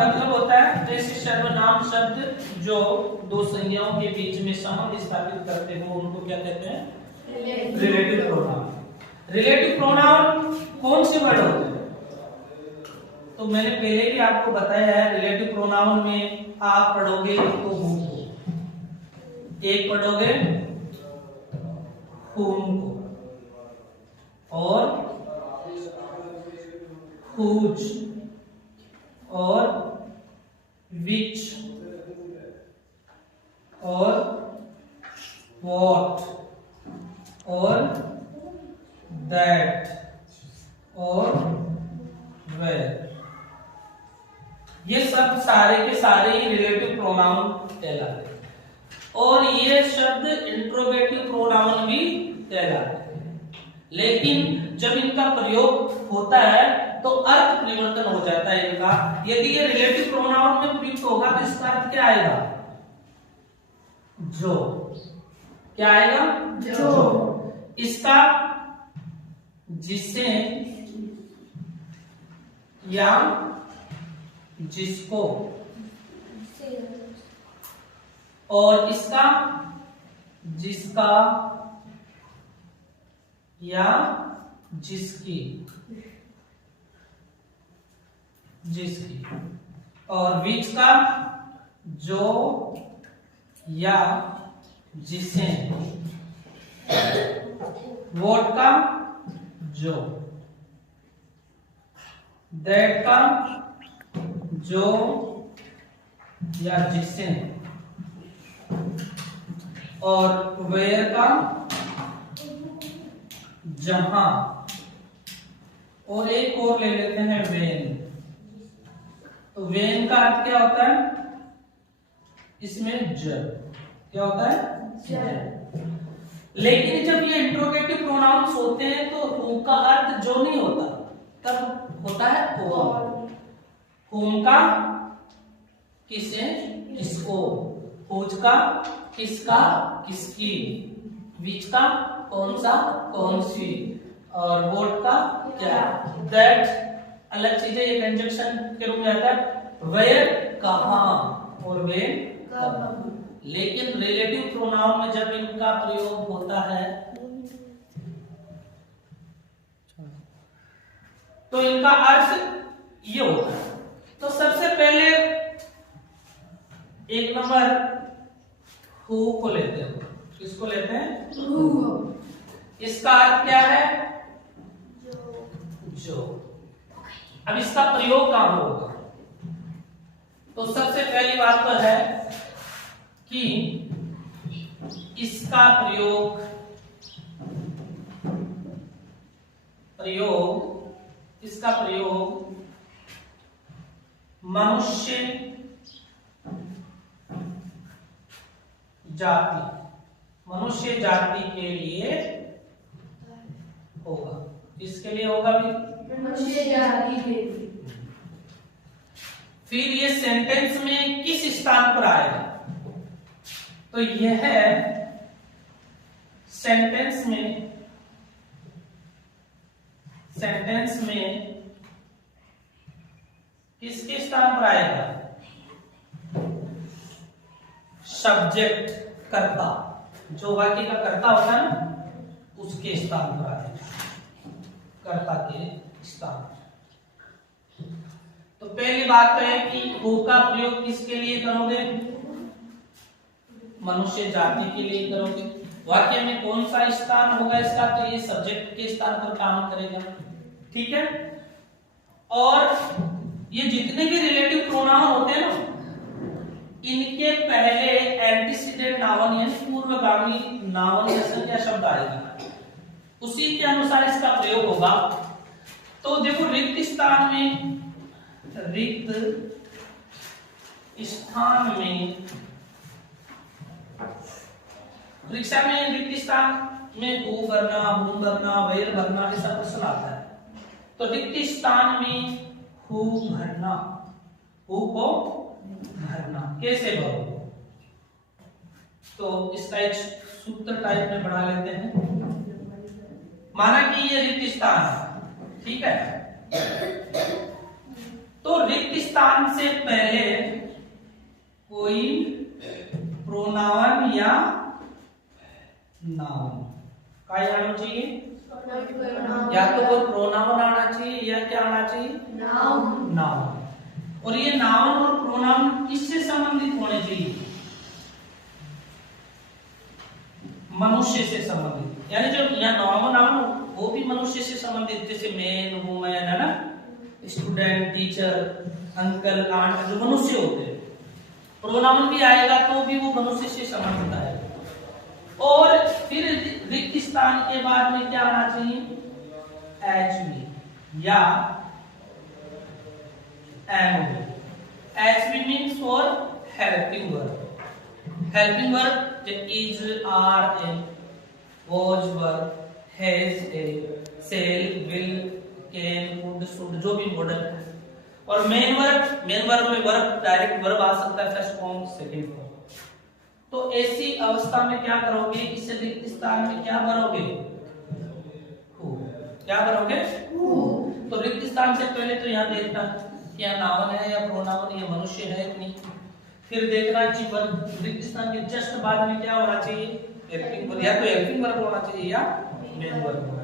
मतलब होता है? तो ऐसे सर्वनाम शब्द जो दो संज्ञाओं के बीच में संबंध स्थापित करते हो उनको क्या कहते हैं? Relative pronoun. रिलेटिव प्रोनाउन कौन से वर्ड होते हैं? तो मैंने पहले भी आपको बताया है, रिलेटिव प्रोनाउन में आप पढ़ोगे तो हु को, एक पढ़ोगे whom को, और whose, और which, और what, और that, और where। ये सब सारे के सारे ही रिलेटिव प्रोनाउन कहलाते हैं। और ये शब्द इंट्रोगेटिव प्रोनाउन भी कहलाते हैं। लेकिन जब इनका प्रयोग होता है तो अर्थ परिवर्तन हो जाता है इनका। यदि ये रिलेटिव प्रोनाउन में प्रयुक्त होगा तो इसका अर्थ क्या आएगा? जो। क्या आएगा? जो। इसका जिसे या जिसको, और इसका जिसका या जिसकी, जिसकी, और विच का जो या जिसे, वोट का जो, दैट का जो या जिसे, और वेयर का जहां, और एक और ले लेते हैं वेन। तो वेन का अर्थ क्या होता है? इसमें जब। क्या होता है? जब। लेकिन जब ये इंट्रोगेटिव प्रोनाउंस होते हैं तो उनका अर्थ जो नहीं होता, तब होता है होम। होम का किसे, किसको, हुज का किसका, किसकी, विच का कौन सा, कौन सी, और वोट का क्या, दैट अलग चीज है, ये कंजक्शन के रूप में आता है। वेयर कहां, और वेन कब। लेकिन रिलेटिव प्रोनाउन में जब इनका प्रयोग होता है तो इनका अर्थ ये होता है। तो सबसे पहले एक नंबर हु को लेते हैं। किसको लेते हैं? हु। इसका अर्थ क्या है? जो। अब इसका प्रयोग कहां होगा? तो सबसे पहली बात तो है कि इसका प्रयोग इसका प्रयोग मनुष्य जाति के लिए होगा। किसके लिए होगा भी? मनुष्य जाति के लिए। फिर ये सेंटेंस में किस स्थान पर आएगा? तो यह सेंटेंस में किसके स्थान पर आएगा? सब्जेक्ट, कर्ता, जो वाक्य का कर्ता होता है ना, उसके स्थान पर आएगा, कर्ता के स्थान। तो पहली बात तो है कि हु का प्रयोग किसके लिए करोगे? मनुष्य जाति के लिए करोगे। वाक्य में कौन सा स्थान होगा इसका? तो ये सब्जेक्ट के स्थान पर काम करेगा। ठीक है। और ये जितने भी रिलेटिव प्रोनाउन होते हैं ना, इनके पहले एंटीसीडेंट नाउन यानी पूर्वगामी नाउन या संज्ञा शब्द आएगा, उसी के अनुसार इसका प्रयोग होगा। तो देखो रिक्त स्थान परीक्षा में रिक्त स्थान में हु भरना, हुम भरना, वेर भरना, ऐसा प्रश्न आता है। तो रिक्त स्थान में हु भरना, हु को भरना कैसे भरो? तो इसका एक सूत्र टाइप में बढ़ा लेते हैं। माना कि ये रिक्त स्थान है, ठीक है। तो रिक्त स्थान से पहले कोई प्रोनाउन या नाउन क्या आना चाहिए? या तो कोई प्रोनाउन आना चाहिए या क्या आना चाहिए? नाउन। और ये नाउन और प्रोनाउन किससे संबंधित होने चाहिए? मनुष्य से संबंधित, यानी जो यहाँ नाउन वो भी मनुष्य से संबंधित, जैसे मैन, वुमेन, है ना, स्टूडेंट, टीचर, अंकल, आंट, जो मनुष्य होते हैं। प्रोनाउन भी आएगा तो भी वो मनुष्य से संबंधित आएगा। और फिर रिक्त स्थान के बाद में क्या आना चाहिए? HV या MV। HV means for helping verb. Helping verb is, are, was, were, has, shall, will, can, would, should, जो भी मॉडल है। और मेन वर्ब में वर्ब डायरेक्ट वर्ब आ सकता है फर्स्ट फॉर्म, सेकंड फॉर्म। तो ऐसी अवस्था में क्या करोगे? इस रिक्त स्थान में क्या भरोगे? हु। क्या भरोगे? हु। तो रिक्त स्थान से पहले तो यहाँ देखना क्या नाउन है या प्रोनाउन या मनुष्य है कि नहीं। फिर देखना कि रिक्त स्थान के जस्ट बाद में क्या होना चाहिए? हेल्पिंग वर्ब, या तो हेल्पिंग वर्ब होना चाहिए या मेन वर्ब।